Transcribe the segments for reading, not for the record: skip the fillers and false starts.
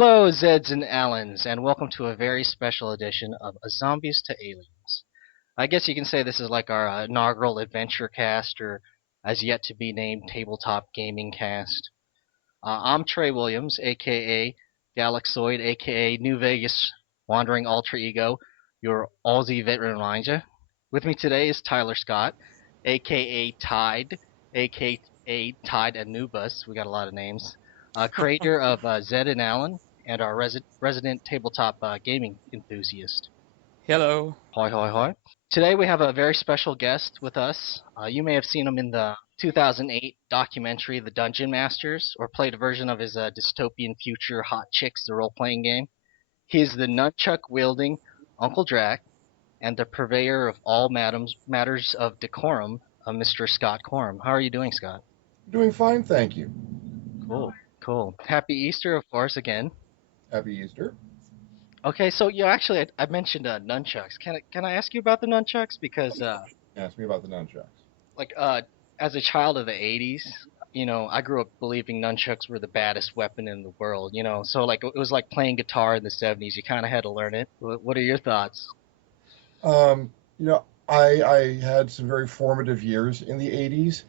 Hello, Zeds and Allens, and welcome to a very special edition of A Zombies to Aliens. I guess you can say this is like our inaugural Adventurecast, or as yet to be named Tabletop Gaming Cast. I'm Trey Williams, aka Galaxoid, aka New Vegas Wandering Alter Ego, your Aussie veteran ranger. With me today is Tyler Scott, aka Tide, aka Tide Anubis. We got a lot of names. Creator of Zed and Allen, and our resident tabletop gaming enthusiast. Hello. Hoi hoi hoi. Today we have a very special guest with us. You may have seen him in the 2008 documentary The Dungeon Masters, or played a version of his dystopian future Hot Chicks, the role-playing game. He's the nunchuck-wielding Uncle Drac, and the purveyor of all matters of decorum, Mr. Scott Corum. How are you doing, Scott? Doing fine, thank you. Cool, cool. Happy Easter, of course, again. Happy Easter. Okay, so actually, I mentioned nunchucks. Can I ask you about the nunchucks? Because Ask me about the nunchucks. like as a child of the '80s, I grew up believing nunchucks were the baddest weapon in the world. So like it was like playing guitar in the '70s. You kind of had to learn it. What are your thoughts? Um, I had some very formative years in the 80s.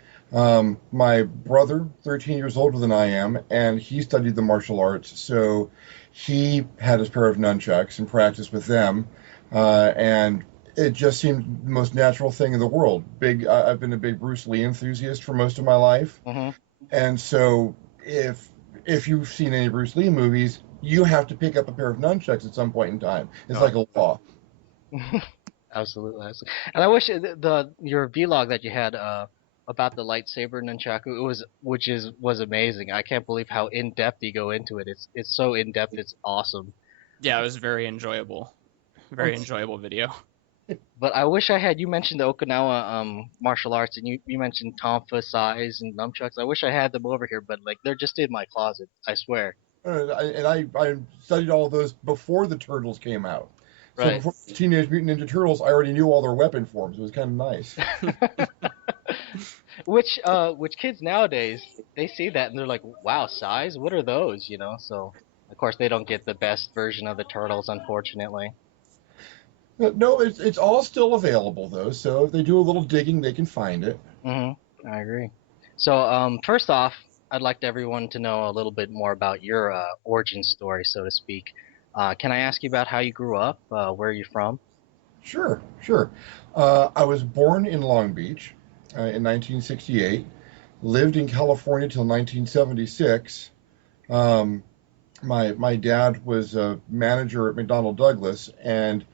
My brother, 13 years older than I am, and he studied the martial arts, so he had his pair of nunchucks and practiced with them. And it just seemed the most natural thing in the world. I've been a big Bruce Lee enthusiast for most of my life, Hmm. and so if you've seen any Bruce Lee movies, you have to pick up a pair of nunchucks at some point in time. It's Oh, like a law. absolutely, absolutely. And I wish the your vlog that you had about the lightsaber nunchaku was amazing. I can't believe how in depth you go into it. It's so in depth. It's awesome. Yeah, it was very enjoyable. Um, Very enjoyable video. But I wish I had. You mentioned the Okinawa martial arts, and you mentioned tonfa, sais, and nunchucks. I wish I had them over here, but like they're just in my closet. I swear. I studied all of those before the Turtles came out. So Right. before Teenage Mutant Ninja Turtles, I already knew all their weapon forms. It was kind of nice. Which kids nowadays they see that and they're like, wow, sais? What are those? So of course they don't get the best version of the turtles, unfortunately. No, it's all still available though. So if they do a little digging, they can find it. I agree. So first off, I'd like everyone to know a little bit more about your origin story, so to speak. Can I ask you about how you grew up? Where are you from? Sure, sure. I was born in Long Beach in 1968. Lived in California till 1976. Um, my dad was a manager at McDonnell Douglas, and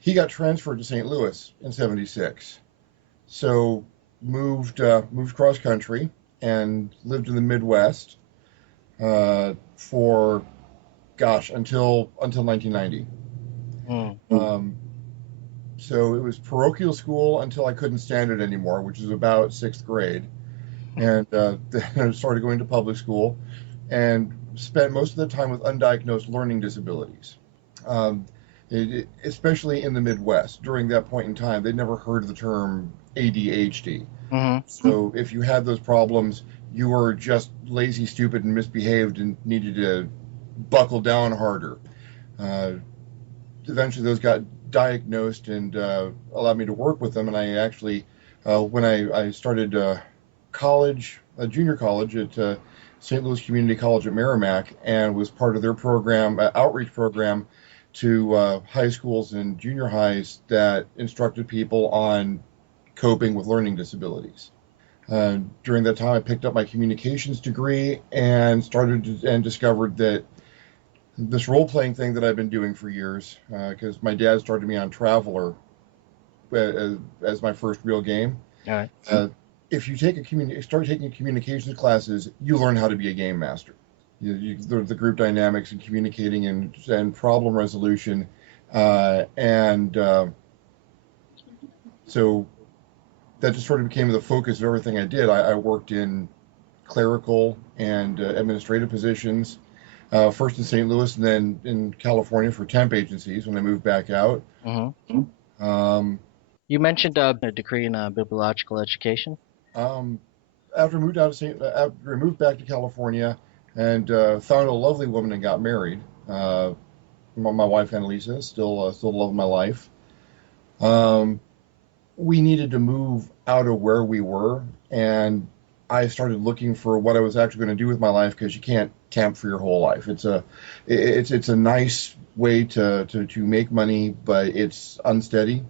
he got transferred to St. Louis in '76. So moved cross country and lived in the Midwest for gosh until 1990. Mm. Um, so it was parochial school until I couldn't stand it anymore, which is about sixth grade, and then I started going to public school and spent most of the time with undiagnosed learning disabilities. Um, Especially in the Midwest during that point in time, they'd never heard of the term ADHD. Hmm. So if you had those problems, you were just lazy, stupid, and misbehaved and needed to buckle down harder. Uh, Eventually, those got diagnosed and allowed me to work with them. And I actually, when I started college, junior college at St. Louis Community College at Merrimack, and was part of their program, outreach program to high schools and junior highs that instructed people on coping with learning disabilities. During that time, I picked up my communications degree and discovered that this role playing thing that I've been doing for years, because my dad started me on Traveler as my first real game. All right. Uh, if you start taking communications classes, you learn how to be a game master. The group dynamics and communicating and problem resolution, and so that just sort of became the focus of everything I did. I worked in clerical and administrative positions, first in St. Louis and then in California for temp agencies when I moved back out. Hmm. Um, You mentioned a degree in bibliological education. um, After I moved back to California and found a lovely woman and got married. My wife Annalisa, still the love of my life. Um, we needed to move out of where we were, and I started looking for what I was actually going to do with my life because you can't camp for your whole life. It's a nice way to make money, but it's unsteady.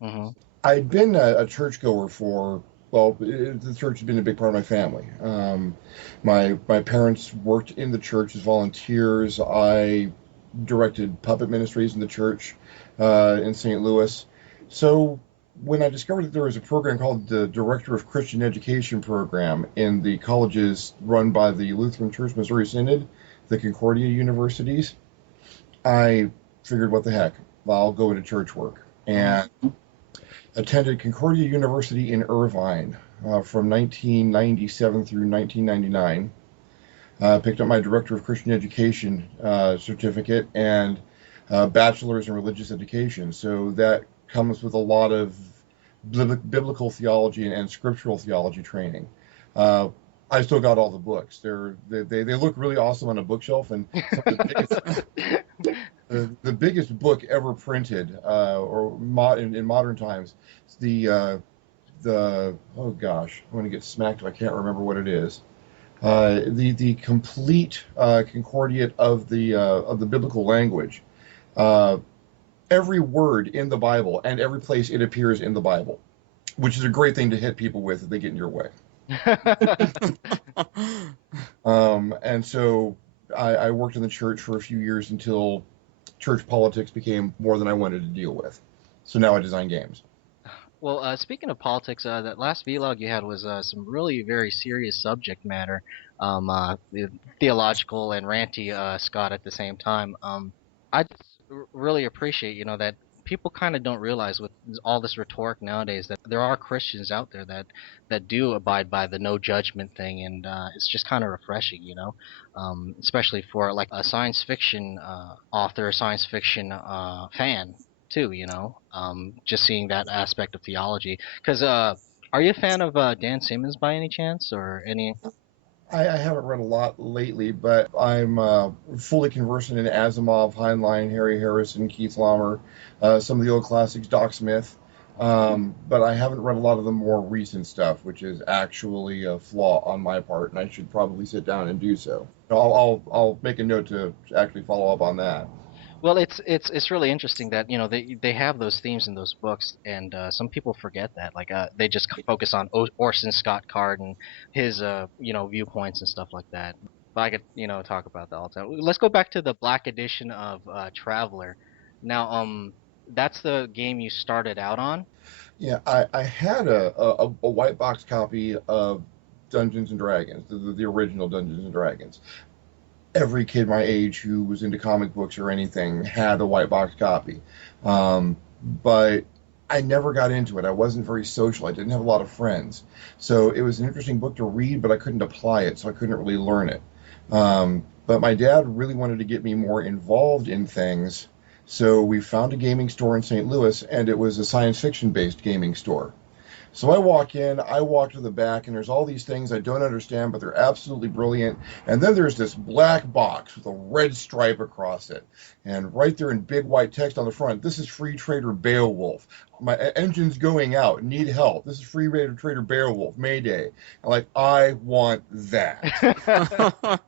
Hmm. I'd been a churchgoer for, well, the church has been a big part of my family. My parents worked in the church as volunteers. I directed puppet ministries in the church in St. Louis. So when I discovered that there was a program called the Director of Christian Education program in the colleges run by the Lutheran Church Missouri Synod, the Concordia universities, I figured, what the heck, I'll go into church work. Hmm. And attended Concordia University in Irvine from 1997 through 1999. Picked up my Director of Christian Education certificate and bachelor's in religious education. So that comes with a lot of biblical theology and scriptural theology training. Uh, I still got all the books. They look really awesome on a bookshelf, and some of the biggest the biggest book ever printed in modern times. It's the oh gosh, I'm going to get smacked if I can't remember what it is. The complete concordiate of the biblical language. Uh, every word in the Bible and every place it appears in the Bible, which is a great thing to hit people with if they get in your way. And so I worked in the church for a few years until church politics became more than I wanted to deal with. So now I design games. Well, speaking of politics, that last vlog you had was some really very serious subject matter, theological and ranty, Scott, at the same time. I just really appreciate, that people kind of don't realize with all this rhetoric nowadays that there are Christians out there that do abide by the no judgment thing, and it's just kind of refreshing, especially for like a science fiction author, science fiction fan too, just seeing that aspect of theology. Because are you a fan of Dan Simmons by any chance, or any? I haven't read a lot lately, but I'm fully conversant in Asimov, Heinlein, Harry Harrison, Keith Laumer, some of the old classics, Doc Smith. But I haven't read a lot of the more recent stuff, which is actually a flaw on my part, and I should probably sit down and do so. I'll make a note to actually follow up on that. Well, it's really interesting that they have those themes in those books, and some people forget that. Like they just focus on Orson Scott Card and his viewpoints and stuff like that. But I could talk about that all the time. Let's go back to the Black Edition of Traveler. Now, that's the game you started out on. Yeah, I had a white box copy of Dungeons and Dragons, the original Dungeons and Dragons. Every kid my age who was into comic books or anything had a white box copy. But I never got into it. I wasn't very social. I didn't have a lot of friends. So it was an interesting book to read, but I couldn't apply it, so I couldn't really learn it. But my dad really wanted to get me more involved in things. So we found a gaming store in St. Louis, and it was a science fiction based gaming store. So I walk in, I walk to the back, and there's all these things I don't understand, but they're absolutely brilliant. And then there's this black box with a red stripe across it. And right there in big white text on the front, this is Free Trader Beowulf. My engine's going out, need help. This is Free Trader Beowulf, Mayday. I'm like, I want that.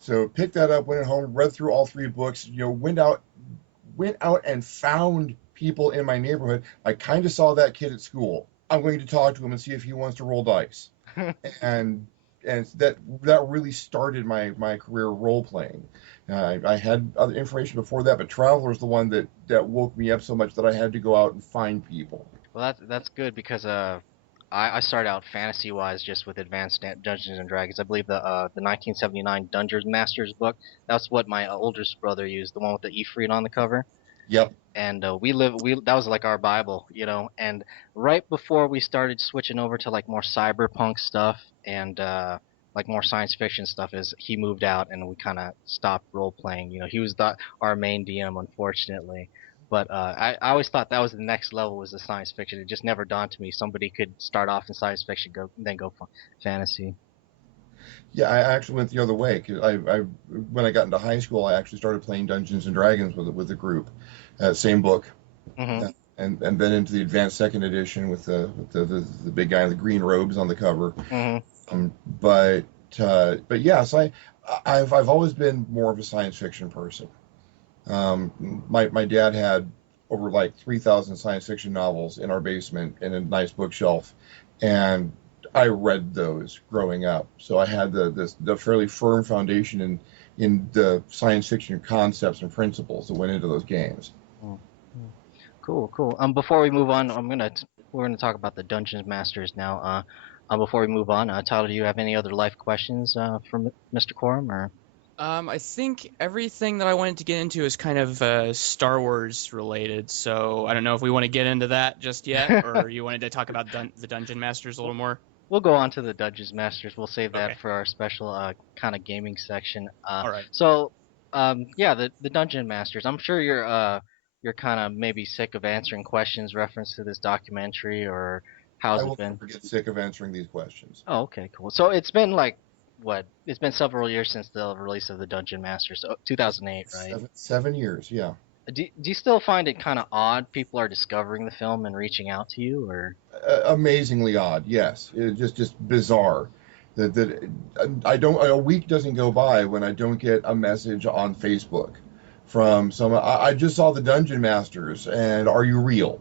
So picked that up, went home, read through all three books, went out and found people in my neighborhood. I kind of saw that kid at school. I'm going to talk to him and see if he wants to roll dice. And that really started my career role playing. I had other information before that, but Traveler is the one that woke me up so much that I had to go out and find people. Well, that's good because I started out fantasy wise just with Advanced Dungeons and Dragons. I believe the 1979 Dungeons Masters book. That's what my oldest brother used, the one with the Ifrit on the cover. Yep. And we that was like our Bible, And right before we started switching over to like more cyberpunk stuff and like more science fiction stuff, is he moved out and we kind of stopped role playing. He was our main DM, unfortunately. But I always thought that was the next level, was the science fiction. It just never dawned to me somebody could start off in science fiction, then go fantasy. Yeah, I actually went the other way. 'Cause when I got into high school, I actually started playing Dungeons and Dragons with a group, same book, Hmm. and then into the advanced second edition with the big guy in the green robes on the cover. Hmm. Um, but but yes, I've always been more of a science fiction person. My dad had over like 3,000 science fiction novels in our basement in a nice bookshelf, and I read those growing up. So I had the fairly firm foundation in the science fiction concepts and principles that went into those games. Cool, cool. Before we move on, we're gonna talk about the Dungeon Masters now. Before we move on, Tyler, do you have any other life questions for Mr. Corum, or? I think everything that I wanted to get into is kind of Star Wars related, so I don't know if we want to get into that just yet, or you wanted to talk about the Dungeon Masters a little more. We'll go on to the Dungeons Masters. We'll save that Okay. for our special kind of gaming section. All right. So yeah, the Dungeon Masters. I'm sure you're kind of maybe sick of answering questions reference to this documentary, or I how's it will been? never get sick of answering these questions. Oh, okay, cool. So it's been like what? It's been several years since the release of the Dungeon Masters. So 2008, right? Seven years, yeah. Do you still find it kind of odd people are discovering the film and reaching out to you, or? Amazingly odd, yes. Just bizarre. That I don't a week doesn't go by when I don't get a message on Facebook from someone. I just saw the Dungeon Masters, and are you real?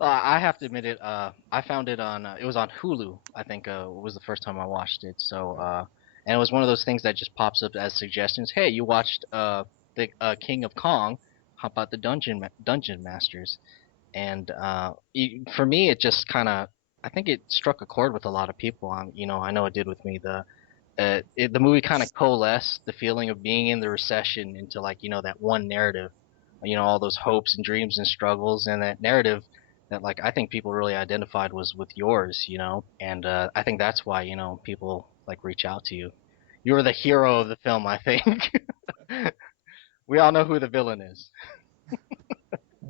I have to admit it. I found it on. It was on Hulu. I think was the first time I watched it. So, and it was one of those things that just pops up as suggestions. Hey, you watched the King of Kong? How about the Dungeon Masters? And for me, it just kind of. I think it struck a chord with a lot of people. I know it did with me. The movie kind of coalesced the feeling of being in the recession into like that one narrative, all those hopes and dreams and struggles, and that narrative that like I think people really identified was with yours, and I think that's why people like reach out to you. You were the hero of the film, I think. We all know who the villain is.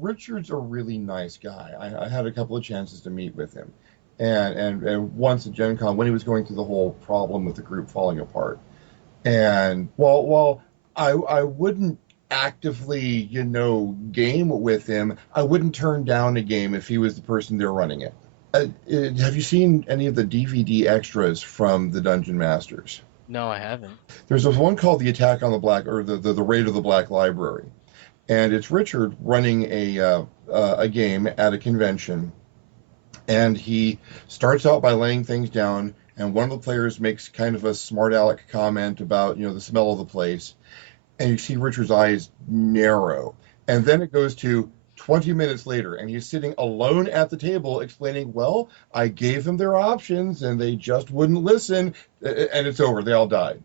Richard's a really nice guy. I had a couple of chances to meet with him, and once at Gen Con when he was going through the whole problem with the group falling apart. And while I wouldn't actively, game with him, I wouldn't turn down a game if he was the person there running it. Have you seen any of the DVD extras from the Dungeon Masters? No, I haven't. There's this one called the Attack on the Black, or the Raid of the Black Library, and it's Richard running a game at a convention, and he starts out by laying things down, and one of the players makes kind of a smart aleck comment about the smell of the place, and you see Richard's eyes narrow, and then it goes to 20 minutes later, and he's sitting alone at the table explaining, well, I gave them their options and they just wouldn't listen, and it's over, they all died.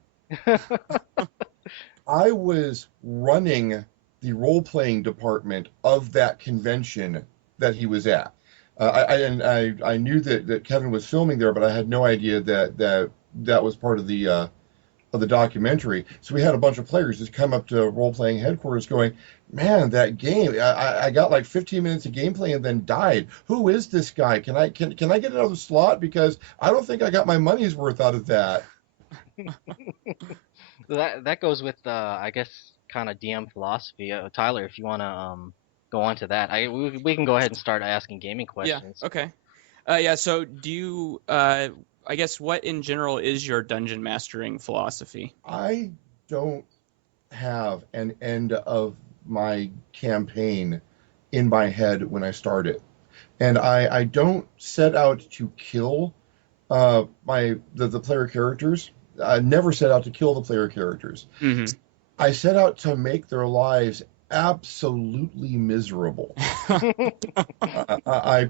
I was running the role-playing department of that convention that he was at. I knew that Kevin was filming there, but I had no idea that was part of the documentary. So we had a bunch of players just come up to role playing headquarters, going, "Man, that game! I got like 15 minutes of gameplay and then died. Who is this guy? Can I get another slot? Because I don't think I got my money's worth out of that." That goes with I guess kind of DM philosophy. Tyler, if you want to go on to that, we can go ahead and start asking gaming Yeah. questions. Okay. Yeah. So, do you? I guess what in general is your dungeon mastering philosophy? I don't have an end of my campaign in my head when I start it, and I don't set out to kill the player characters. I never set out to kill the player characters. Hmm. I set out to make their lives absolutely miserable. I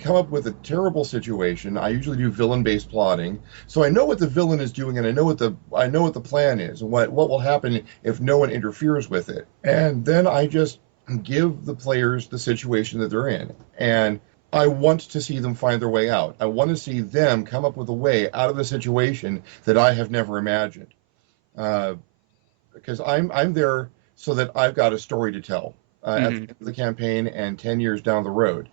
come up with a terrible situation. I usually do villain-based plotting, so I know what the villain is doing, and I know what the plan is, and what will happen if no one interferes with it. And then I just give the players the situation that they're in, and I want to see them find their way out. I want to see them come up with a way out of the situation that I have never imagined. Because I'm there so that I've got a story to tell at the end of the campaign and 10 years down the road.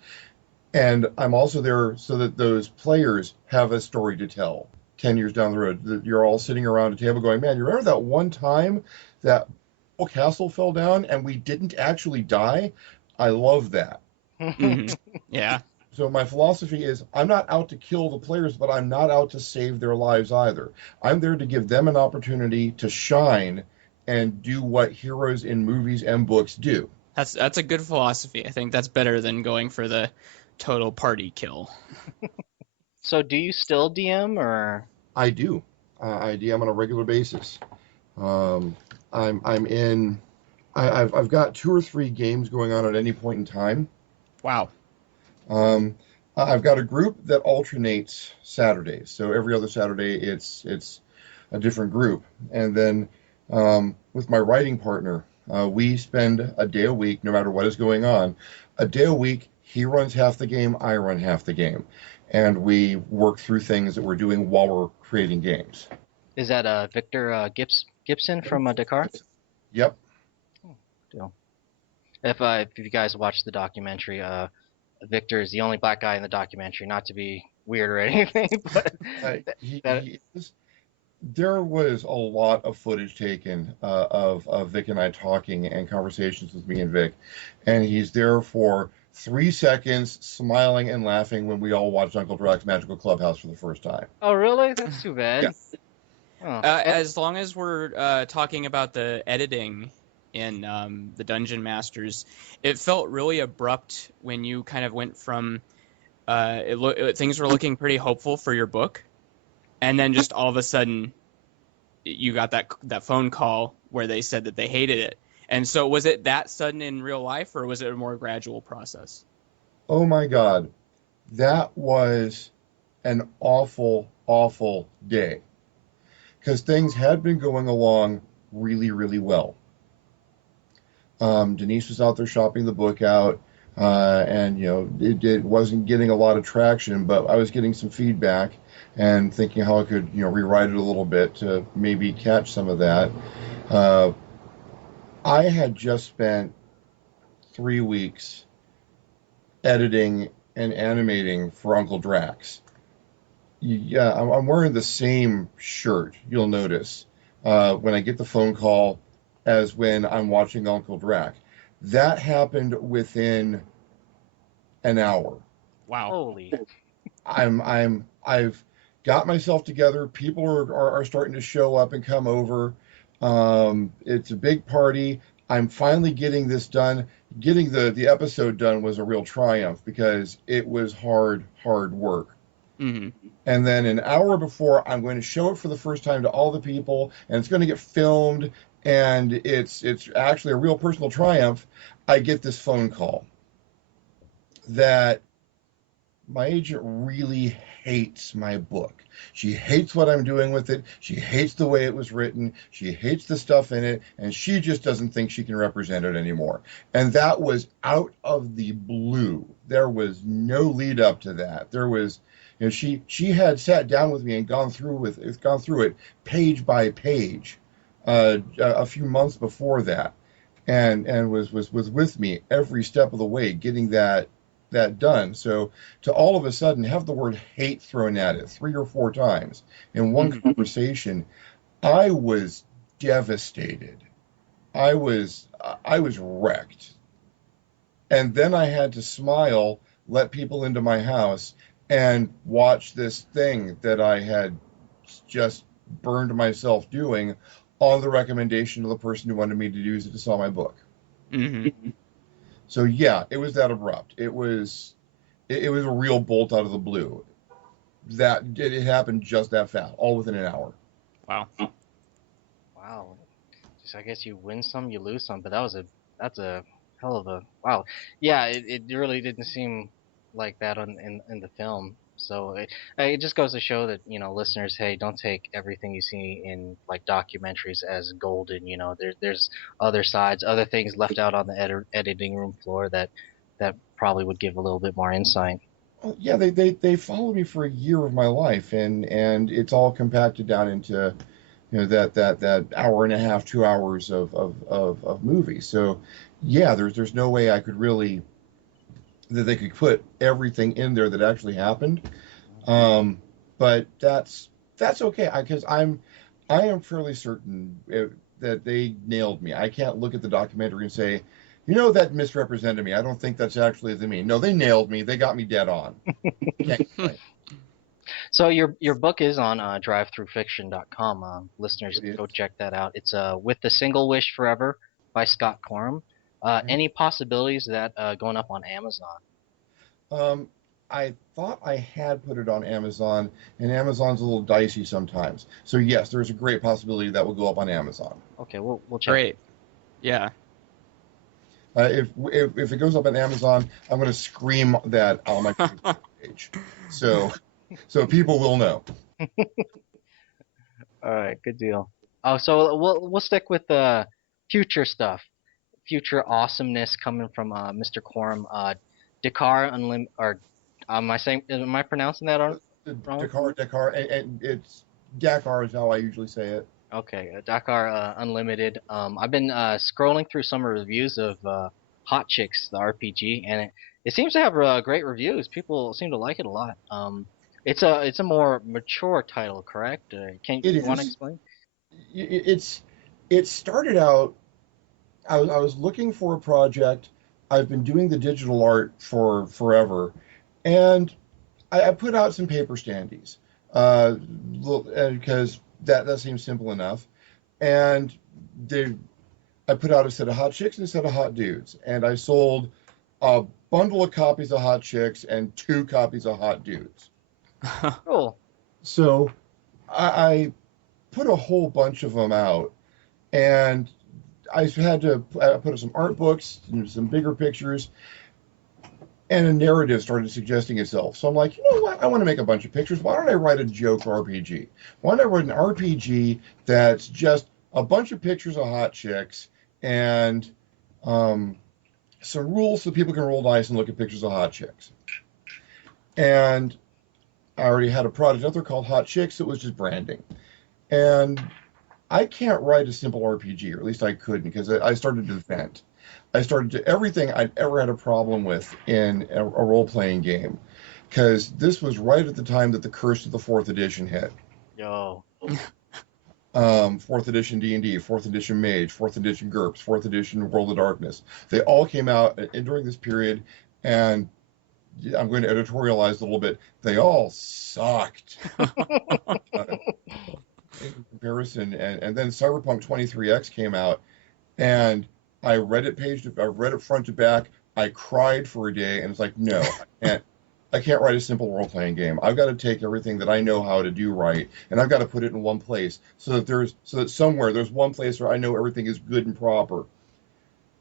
And I'm also there so that those players have a story to tell 10 years down the road. That you're all sitting around a table going, man, you remember that one time that whole castle fell down and we didn't actually die? I love that. Hmm. Yeah. So my philosophy is I'm not out to kill the players, but I'm not out to save their lives either. I'm there to give them an opportunity to shine and do what heroes in movies and books do. That's a good philosophy. I think that's better than going for the total party kill. So do you still DM or? I do. I DM on a regular basis. Um, I'm in. I've got 2 or 3 games going on at any point in time. Wow. Um, I've got a group that alternates Saturdays. So every other Saturday, it's a different group. And then with my writing partner, we spend a day a week, no matter what is going on, a day a week. He runs half the game, I run half the game, and we work through things that we're doing while we're creating games. Is that Victor Gibson from Dakar? Yep. Deal. If you guys watch the documentary, Victor is the only black guy in the documentary. Not to be weird or anything, but that He is. There was a lot of footage taken of Vic and I talking and conversations with me and Vic, and he's there for 3 seconds, smiling and laughing when we all watched Uncle Drake's Magical Clubhouse for the first time. Oh, really? That's too bad. Yeah. Oh. As long as we're talking about the editing in the Dungeon Masters, it felt really abrupt when you kind of went from things were looking pretty hopeful for your book, and then just all of a sudden you got that phone call where they said that they hated it. And so was it that sudden in real life, or was it a more gradual process? Oh my God, that was an awful, awful day because things had been going along really, really well. Denise was out there shopping the book out, and it wasn't getting a lot of traction, but I was getting some feedback and thinking how I could rewrite it a little bit to maybe catch some of that. Uh, I had just spent 3 weeks editing and animating for Uncle Drax. Yeah, I'm wearing the same shirt, you'll notice, when I get the phone call as when I'm watching Uncle Drac. That happened within an hour. Wow. Holy. I've got myself together. People are starting to show up and come over. It's a big party. I'm finally getting this done. Getting the episode done was a real triumph because it was hard work. Mm-hmm. And then an hour before, I'm going to show it for the first time to all the people, and it's going to get filmed, and it's actually a real personal triumph. I get this phone call that my agent really hates my book. She hates what I'm doing with it. She hates the way it was written. She hates the stuff in it, and she just doesn't think she can represent it anymore. And that was out of the blue. There was no lead up to that. There was, she had sat down with me and gone through it page by page a few months before that, and was with me every step of the way getting that done. So to all of a sudden have the word hate thrown at it 3 or 4 times in one conversation, I was devastated. I was wrecked. And then I had to smile, let people into my house, and watch this thing that I had just burned myself doing on the recommendation of the person who wanted me to use it to sell my book. Mm-hmm. So yeah, it was that abrupt. It was a real bolt out of the blue. That it happened just that fast, all within an hour. Wow. Wow. Just I guess you win some, you lose some, but that's a hell of a wow. Yeah, it really didn't seem like that in the film. So it just goes to show that listeners, hey, don't take everything you see in like documentaries as golden. There's other sides, other things left out on the editing room floor that probably would give a little bit more insight. Well, yeah, they followed me for a year of my life, and it's all compacted down into that hour and a half, 2 hours of movie. So yeah, there's no way I could really that they could put everything in there that actually happened. Um, but that's okay because I am fairly certain that they nailed me. I can't look at the documentary and say, that misrepresented me. I don't think that's actually the mean. No, they nailed me. They got me dead on. Can't complain. So your book is on drivetrufiction.com. Listeners It can is. go check that out. It's With the Single Wish Forever by Scott Corum. Okay. Any possibilities of that going up on Amazon? Um, I thought I had put it on Amazon, and Amazon's a little dicey sometimes. So yes, there's a great possibility that will go up on Amazon. Okay, we'll check. Great. Yeah. If it goes up on Amazon, I'm going to scream that on my Facebook page, so people will know. All right, good deal. Oh, so we'll stick with the future stuff, future awesomeness coming from Mr. Corum. Dakar Unlim or am I pronouncing that wrong? Dakar, and it's Dakar is how I usually say it. Okay, Dakar Unlimited. I've been scrolling through some reviews of Hot Chicks, the RPG, and it seems to have great reviews. People seem to like it a lot. It's a more mature title, correct? Can It you want to is. explain? It's it started out. I was looking for a project. I've been doing the digital art for forever, and I put out some paper standees, because that seems simple enough. And they, I put out a set of hot chicks and a set of hot dudes, and I sold a bundle of copies of hot chicks and 2 copies of hot dudes. Cool. So I put a whole bunch of them out, and I had to put up some art books and some bigger pictures, and a narrative started suggesting itself. So I'm like, you know what? I want to make a bunch of pictures. Why don't I write a joke RPG? Why don't I write an RPG that's just a bunch of pictures of hot chicks and some rules so people can roll dice and look at pictures of hot chicks? And I already had a product out there called Hot Chicks. It was just branding. And I can't write a simple RPG, or at least I couldn't, because I started to vent. I started to everything I'd ever had a problem with in a role-playing game, because this was right at the time that the Curse of the Fourth Edition hit. Yo. Fourth edition D&D, fourth edition Mage, fourth edition GURPS, fourth edition World of Darkness. They all came out during this period, and I'm going to editorialize a little bit. They all sucked. In comparison, and then Cyberpunk 23X came out, and I read it front to back. I cried for a day, and it's like, no, I can't write a simple role-playing game. I've got to take everything that I know how to do right, and I've got to put it in one place, so that somewhere there's one place where I know everything is good and proper.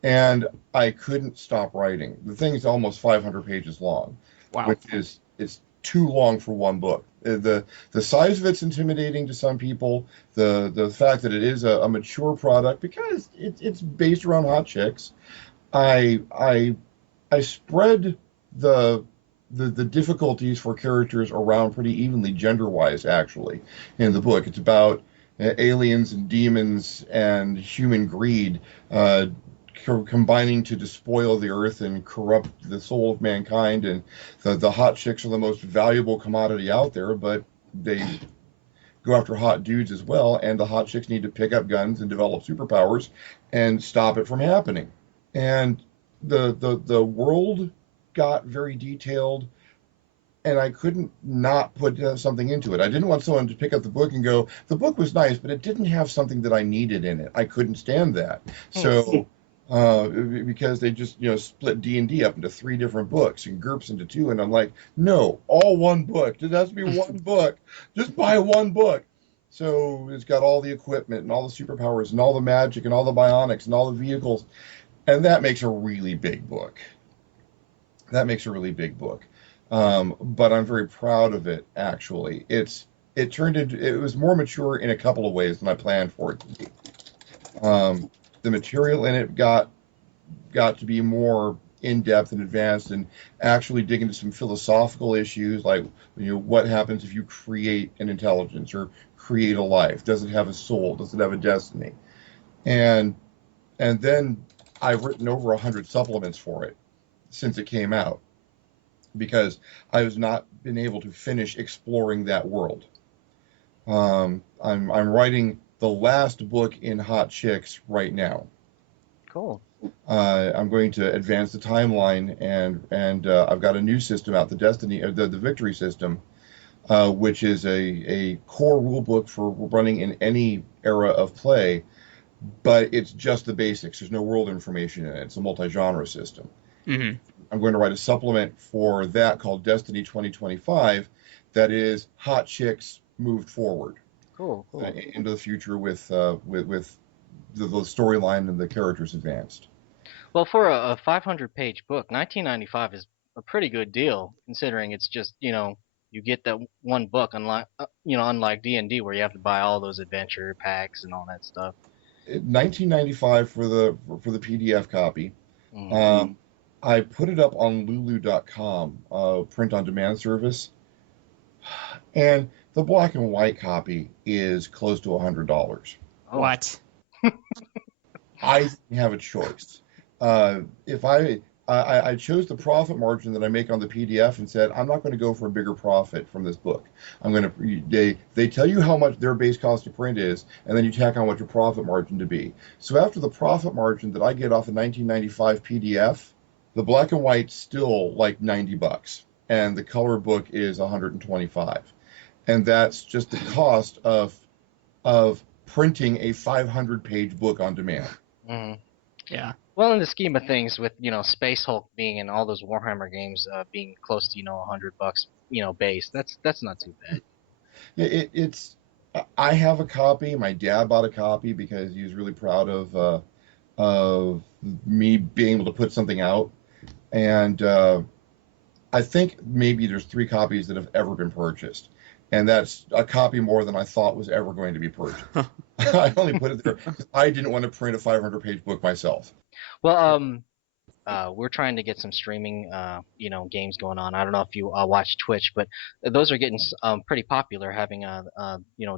And I couldn't stop writing. The thing is almost 500 pages long, Wow. which is it's too long for one book. The size of it's intimidating to some people. The fact that it is a mature product because it's based around hot chicks. I spread the difficulties for characters around pretty evenly gender wise actually in the book. It's about aliens and demons and human greed combining to despoil the earth and corrupt the soul of mankind, and the hot chicks are the most valuable commodity out there, but they go after hot dudes as well, and the hot chicks need to pick up guns and develop superpowers and stop it from happening. And the world got very detailed, and I couldn't not put something into it. I didn't want someone to pick up the book and go, the book was nice, but it didn't have something that I needed in it. I couldn't stand that. So because they just split D&D up into 3 different books and GURPS into 2, and I'm like, no, all one book. It has to be one book. Just buy one book. So it's got all the equipment and all the superpowers and all the magic and all the bionics and all the vehicles, and that makes a really big book. But I'm very proud of it. Actually, it was more mature in a couple of ways than I planned for it to be. The material in it got to be more in depth and advanced, and actually dig into some philosophical issues like what happens if you create an intelligence or create a life? Does it have a soul? Does it have a destiny? And then I've written over 100 supplements for it since it came out. because I was not been able to finish exploring that world. I'm writing the last book in Hot Chicks right now. Cool. I'm going to advance the timeline, and I've got a new system out, the Destiny, the Victory system, which is a core rule book for running in any era of play, but it's just the basics. There's no world information in it. It's a multi-genre system. Mm-hmm. I'm going to write a supplement for that called Destiny 2025 that is Hot Chicks moved forward Cool. Cool. into the future with the storyline and the characters advanced. Well, for a 500-page book, 1995 is a pretty good deal, considering it's just, you get that one book, unlike D&D where you have to buy all those adventure packs and all that stuff. 1995 for the PDF copy. Mm-hmm. I put it up on Lulu.com, print on demand service, and the black and white copy is close to $100. Oh. What? I have a choice. If I chose the profit margin that I make on the PDF and said I'm not going to go for a bigger profit from this book. I'm going to they tell you how much their base cost to print is, and then you tack on what your profit margin to be. So after the profit margin that I get off the 1995 PDF, the black and white's still like $90, and the color book is $125, and that's just the cost of printing a 500-page book on demand. Mm-hmm. Yeah. Well, in the scheme of things, with Space Hulk being in all those Warhammer games, being close to $100, base, that's not too bad. It's I have a copy. My dad bought a copy because he was really proud of me being able to put something out, and I think maybe there's 3 copies that have ever been purchased, and that's a copy more than I thought was ever going to be purchased. I only put it there because I didn't want to print a 500-page book myself. Well, we're trying to get some streaming, games going on. I don't know if you watch Twitch, but those are getting pretty popular, having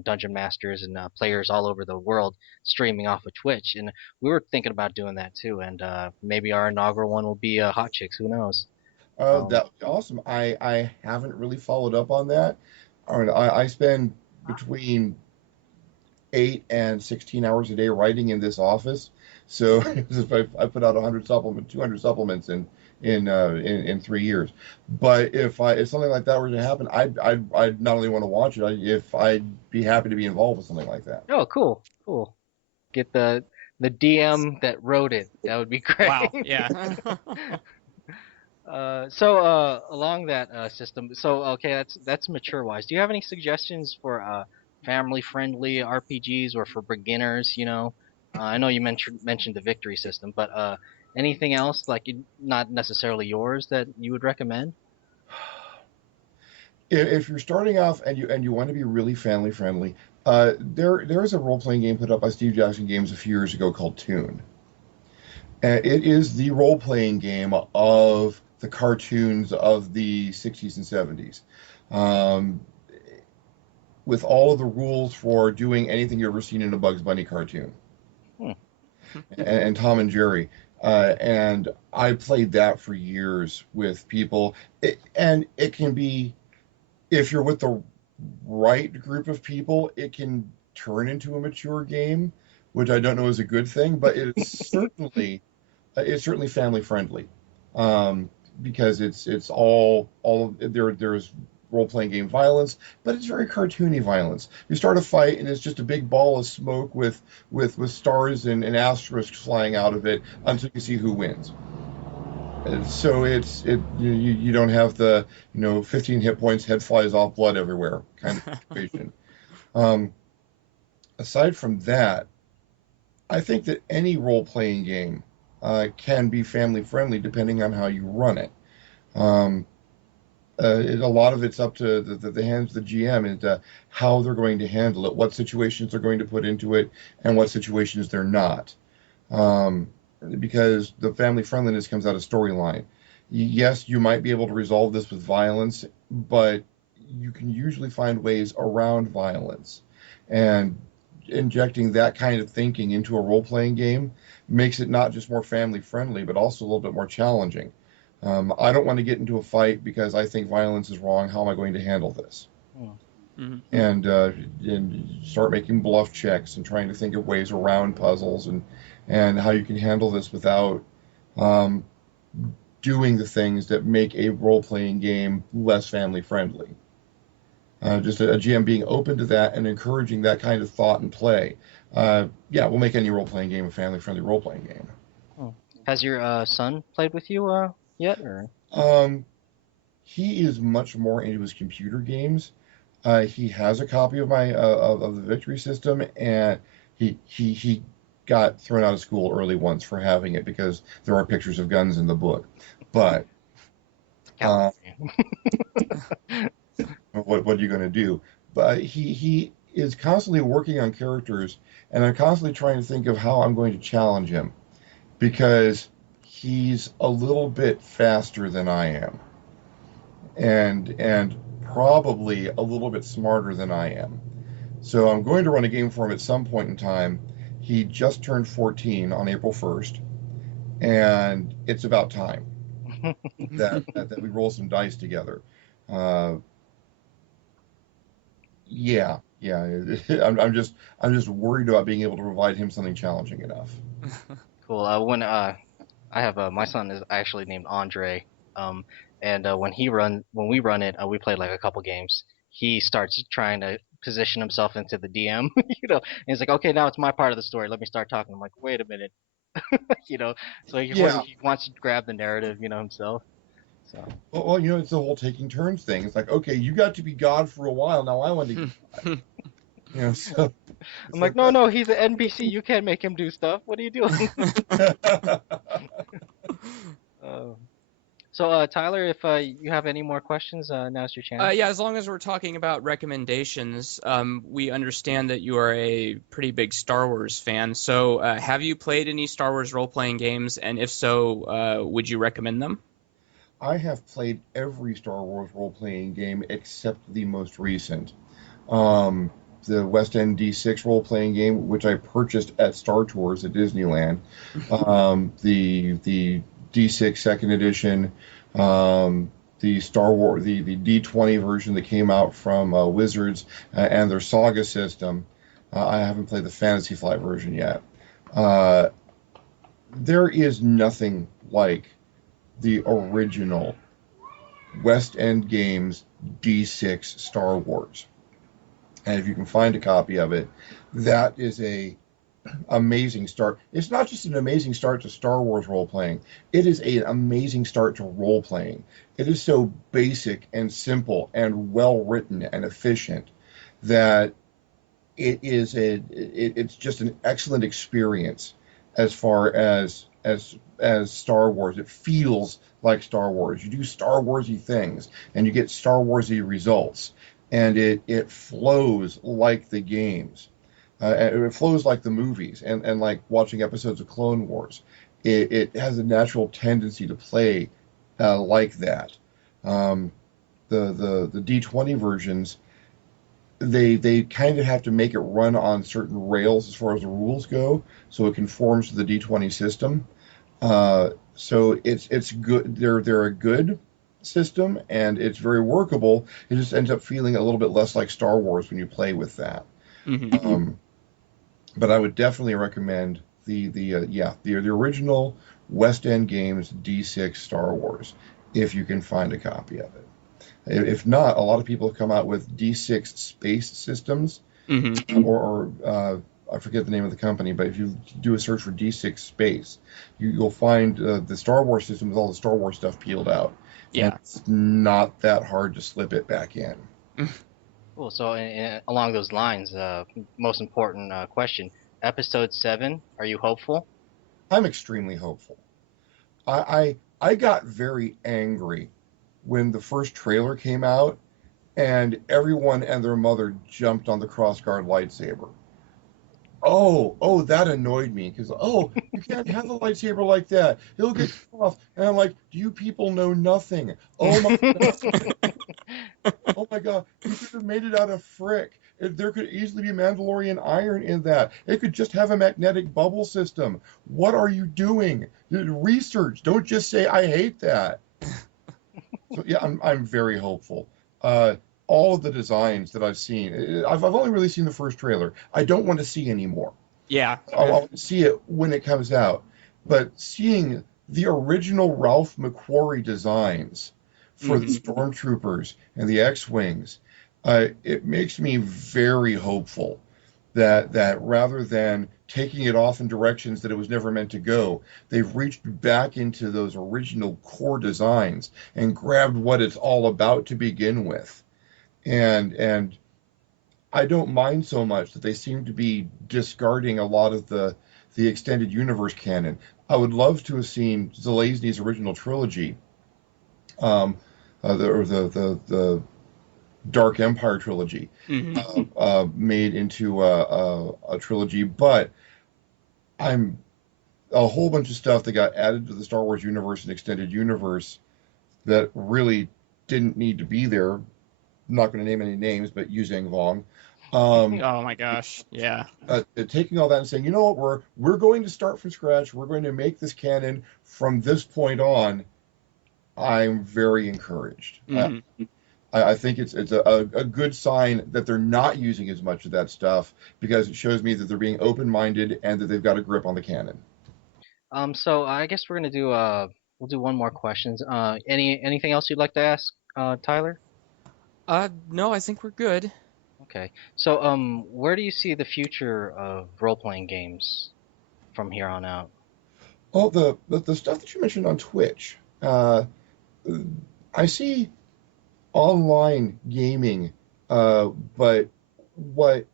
dungeon masters and players all over the world streaming off of Twitch. And we were thinking about doing that too. And maybe our inaugural one will be Hot Chicks. Who knows? That would be awesome. I haven't really followed up on that. I spend between 8 and 16 hours a day writing in this office. So if I put out 200 supplements in 3 years. But if something like that were to happen, I'd not only want to watch it, I'd be happy to be involved with something like that. Oh, cool. Get the DM that wrote it. That would be great. Wow. Yeah. So along that system, so okay, that's mature wise. Do you have any suggestions for family-friendly RPGs or for beginners? I know you mentioned the victory system, but anything else not necessarily yours that you would recommend? If you're starting off and you want to be really family friendly, there is a role playing game put up by Steve Jackson Games a few years ago called Toon. And it is the role playing game of the cartoons of the 60s and 70s. With all of the rules for doing anything you've ever seen in a Bugs Bunny cartoon. And Tom and Jerry. And I played that for years with people. And it can be, if you're with the right group of people, it can turn into a mature game, which I don't know is a good thing, but it's certainly family friendly. Because it's all there's role-playing game violence, but it's very cartoony violence. You start a fight and it's just a big ball of smoke with stars and asterisks flying out of it until you see who wins. And so you don't have the 15 hit points, head flies off, blood everywhere kind of situation. Aside from that, I think that any role-playing game can be family friendly depending on how you run it. A lot of it's up to the hands of the GM and how they're going to handle it, what situations they're going to put into it, and what situations they're not. Because the family friendliness comes out of storyline. Yes, you might be able to resolve this with violence, but you can usually find ways around violence. And injecting that kind of thinking into a role-playing game makes it not just more family friendly, but also a little bit more challenging. I don't want to get into a fight because I think violence is wrong. How am I going to handle this? Mhm. And start making bluff checks and trying to think of ways around puzzles and how you can handle this without um, doing the things that make a role-playing game less family friendly. Just a GM being open to that and encouraging that kind of thought and play. Yeah, we'll make any role-playing game a family-friendly role-playing game. Hmm. Has your son played with you yet, or? Um, he is much more into his computer games. He has a copy of my of the Victory system, and he got thrown out of school early once for having it because there are pictures of guns in the book. But uh, California. what are you going to do? But he is constantly working on characters, and I'm constantly trying to think of how I'm going to challenge him because he's a little bit faster than I am, and probably a little bit smarter than I am. So I'm going to run a game for him at some point in time. He just turned 14 on April 1st, and it's about time that we roll some dice together. Uh, yeah. I'm just worried about being able to provide him something challenging enough. Cool. When I have my son is actually named Andre. Um, and when we run it, we play like a couple games. He starts trying to position himself into the DM, and he's like, okay, now it's my part of the story. Let me start talking. I'm like, wait a minute, you know. So Yeah. he wants to grab the narrative, himself. So Well, it's the whole taking turns thing. It's like, okay, you got to be God for a while. Now I want to be God. So I'm it's like, like no, no, he's an NPC. You can't make him do stuff. What are you doing? that. uh, so Tyler, if you have any more questions, now's your chance. Yeah, as long as we're talking about recommendations, we understand that you are a pretty big Star Wars fan. So, have you played any Star Wars role-playing games? And if so, would you recommend them? I have played every Star Wars role-playing game except the most recent. Um, the West End D6 role-playing game, which I purchased at Star Tours at Disneyland. The D6 second edition, um, the Star Wars, the D20 version that came out from Wizards and their Saga system. I haven't played the Fantasy Flight version yet. Uh, there is nothing like the original West End Games D6 Star Wars. And if you can find a copy of it, that is a amazing start. It's not just an amazing start to Star Wars role playing. It is an amazing start to role playing. It is so basic and simple and well written and efficient that it's just an excellent experience as far as Star Wars. It feels like Star Wars. You do Star Warsy things and you get Star Warsy results, and it flows like the games. It flows like the movies and like watching episodes of Clone Wars. It has a natural tendency to play like that. Um, the D20 versions, they kind of have to make it run on certain rails as far as the rules go, so it conforms to the D20 system. So it's good. They're a good system and it's very workable. It just ends up feeling a little bit less like Star Wars when you play with that. Hmm. Um, but I would definitely recommend the original West End Games D6 Star Wars if you can find a copy of it. If not, a lot of people have come out with D6 space systems, Hmm. or I forget the name of the company, but if you do a search for D6 space, you'll find the Star Wars system with all the Star Wars stuff peeled out, and Yeah. it's not that hard to slip it back in. Cool. So along those lines, most important question: Episode 7. Are you hopeful? I'm extremely hopeful. I got very angry when the first trailer came out and everyone and their mother jumped on the crossguard lightsaber. Oh, that annoyed me because you can't have a lightsaber like that. It'll get cut off. And I'm like, do you people know nothing? Oh my God, you could have made it out of frick. There could easily be Mandalorian iron in that. It could just have a magnetic bubble system. What are you doing? Research. Don't just say I hate that. So yeah, I'm very hopeful. Uh, all of the designs that I've seen, I've only really seen the first trailer. I don't want to see any more. Yeah. I'll see it when it comes out. But seeing the original Ralph McQuarrie designs for the Hmm. stormtroopers and the X-wings, it makes me very hopeful that rather than taking it off in directions that it was never meant to go, they've reached back into those original core designs and grabbed what it's all about to begin with. And I don't mind so much that they seem to be discarding a lot of the extended universe canon. I would love to have seen Zelazny's original trilogy, um, the Dark Empire trilogy, Hmm. made into a trilogy. But I'm a whole bunch of stuff that got added to the Star Wars universe and extended universe that really didn't need to be there. I'm not going to name any names, but Yu Zhang Vong. Um, Oh my gosh. Yeah. taking all that and saying, you know what, we're going to start from scratch. We're going to make this canon from this point on. I'm very encouraged. Hmm. I think it's a good sign that they're not using as much of that stuff because it shows me that they're being open-minded and that they've got a grip on the canon. So I guess we're gonna do we'll do one more questions. Anything else you'd like to ask, Tyler? No, I think we're good. Okay. So where do you see the future of role-playing games from here on out? Oh, the stuff that you mentioned on Twitch, I see online gaming, uh, but what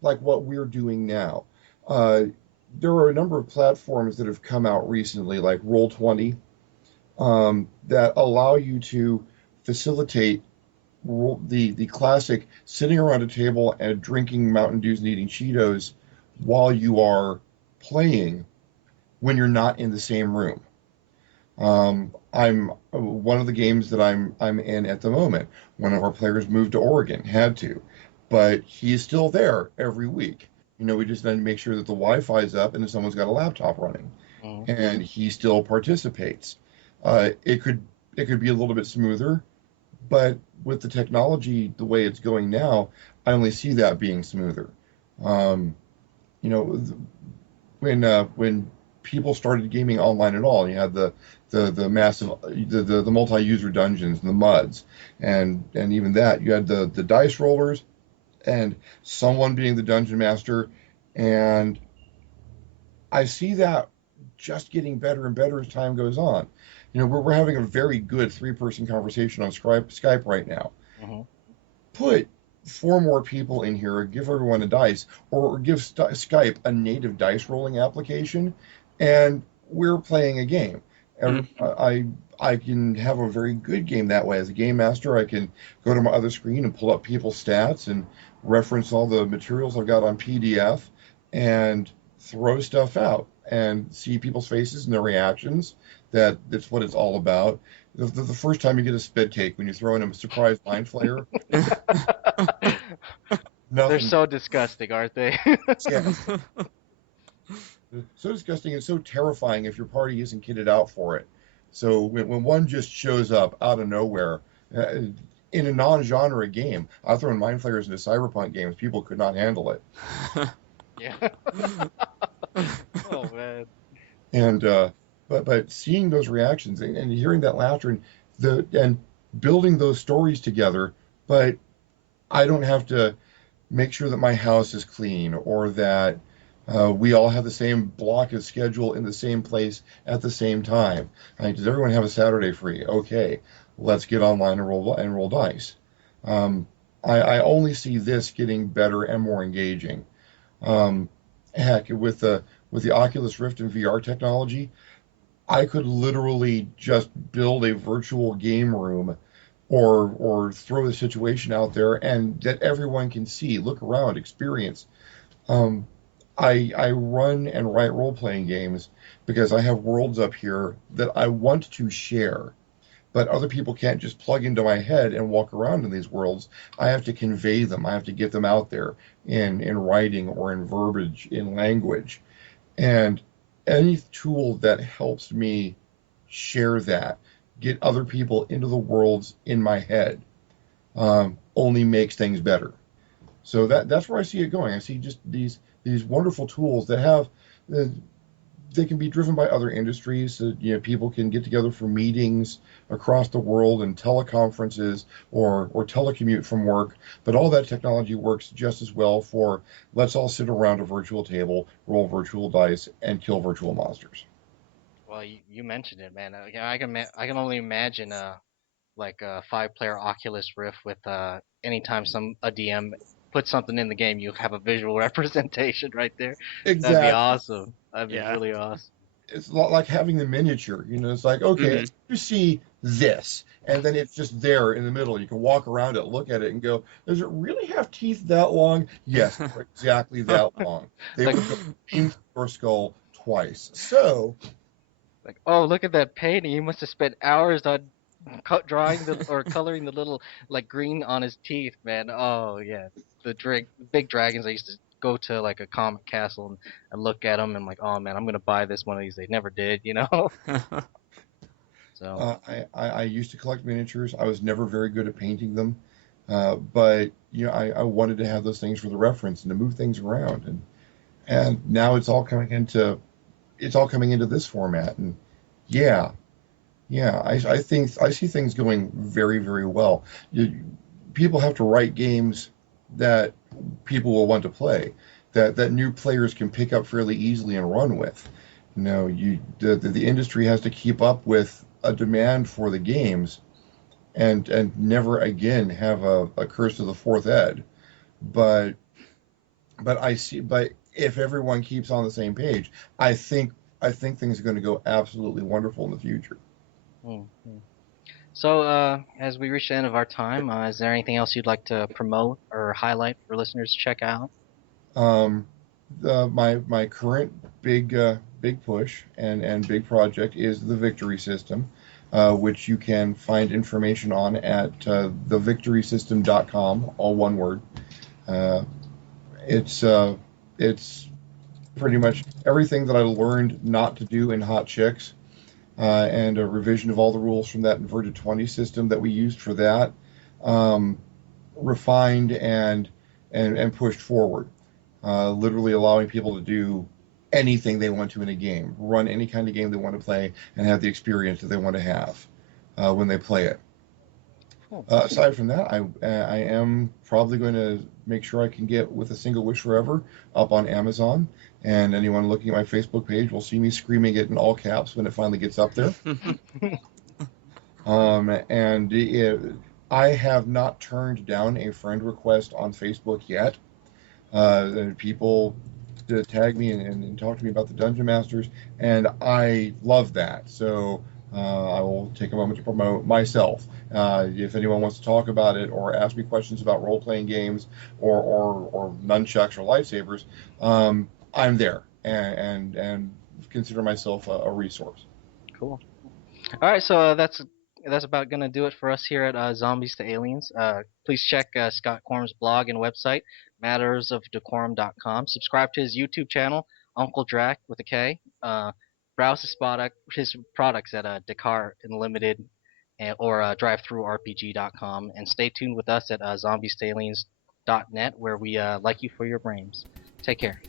like what we're doing now. Uh, there are a number of platforms that have come out recently, like Roll20, that allow you to facilitate the classic sitting around a table and drinking Mountain Dews and eating Cheetos while you are playing when you're not in the same room. I'm one of the games that I'm in at the moment. One of our players moved to Oregon, had to, but he's still there every week. We just then make sure that the Wi-Fi is up and if someone's got a laptop running, Mhm. and he still participates. It could be a little bit smoother, but with the technology the way it's going now, I only see that being smoother. Um, you know, when people started gaming online at all, you had the massive the multi-user dungeons and the muds, and even that you had the dice rollers and someone being the dungeon master, and I see that just getting better and better as time goes on. We're having a very good three-person conversation on Skype right now. Mhm. Put four more people in here, give everyone a dice, or give Skype a native dice rolling application, and we're playing a game. Mm. I can have a very good game that way. As a game master, I can go to my other screen and pull up people's stats and reference all the materials I've got on PDF and throw stuff out and see people's faces and their reactions. That's what it's all about. The first time you get a spit take when you throw in a surprise mind flayer, They're nothing. so disgusting, aren't they? Yeah, so disgusting and so terrifying if your party isn't kitted out for it. So when one just shows up out of nowhere uh, in a non-genre game, I throw in mind flayers into cyberpunk games. People could not handle it, Yeah. Oh man. and but seeing those reactions and hearing that laughter and building those stories together, but I don't have to make sure that my house is clean or that we all have the same block of schedule in the same place at the same time. Does everyone have a Saturday free? Okay, let's get online and roll dice. Um, I only see this getting better and more engaging. Um, heck, with the Oculus Rift and VR technology, I could literally just build a virtual game room or throw the situation out there and that everyone can see, look around, experience. Um, I run and write role playing games because I have worlds up here that I want to share, but other people can't just plug into my head and walk around in these worlds. I have to convey them. I have to get them out there in writing or in verbiage, in language. And any tool that helps me share that get other people into the worlds in my head only makes things better. So that's where I see it going. I see just these wonderful tools that have uh, they can be driven by other industries. People can get together for meetings across the world and teleconferences or telecommute from work. But all that technology works just as well for let's all sit around a virtual table, roll virtual dice, and kill virtual monsters. Well, you mentioned it, man. Yeah, I can only imagine like a 5 player Oculus Rift with anytime a DM puts something in the game, you have a visual representation right there. That'd be Exactly. awesome. That'd be Yeah. really awesome. It's a lot like having the miniature. It's like, okay, Hmm. you see this, and then it's just there in the middle. You can walk around it, look at it, and go, does it really have teeth that long? Yes, they're exactly that long. They Like would go into your skull twice. So, like oh look at that painting. He must have spent hours on drawing the or coloring the little like green on his teeth, man. Oh yeah, the big dragons. I used to go to like a comic castle and look at them and I'm like, oh man, I'm gonna buy this one of these. They never did, you know. So I used to collect miniatures. I was never very good at painting them. But, I wanted to have those things for the reference and to move things around. And now it's all coming into this format. And yeah, yeah, I think I see things going very, very well. You, People have to write games that people will want to play, that new players can pick up fairly easily and run with. The industry has to keep up with a demand for the games, and never again have a curse of the fourth ed. But but if everyone keeps on the same page, I think I think things are going to go absolutely wonderful in the future. mm, mm. So as we reach the end of our time, is there anything else you'd like to promote or highlight for listeners to check out? Um, my current big push and big project is the Victory System, which you can find information on at thevictorysystem.com, all one word. Uh, it's it's pretty much everything that I learned not to do in Hot Chicks, and a revision of all the rules from that inverted 20 system that we used for that, um, refined and pushed forward, literally allowing people to do anything they want to in a game, run any kind of game they want to play, and have the experience that they want to have when they play it. Cool. Aside from that, I am probably going to make sure I can get With a Single Wish Forever up on Amazon, and anyone looking at my Facebook page will see me screaming it in all caps when it finally gets up there. And I have not turned down a friend request on Facebook yet. And people to tag me and talk to me about the Dungeon Masters, and I love that. So I will take a moment to promote myself. If anyone wants to talk about it or ask me questions about role playing games or nunchucks or lightsabers, I'm there and consider myself a resource. Cool. All right, so that's about gonna do it for us here at Zombies to Aliens. Please check Scott Corum's blog and website, mattersofdecorum.com. Subscribe to his YouTube channel, Uncle Drac with a K. Browse his products at Dakar Unlimited or drivethrurpg.com, and stay tuned with us at zombies to aliens.net, where we like you for your brains. Take care.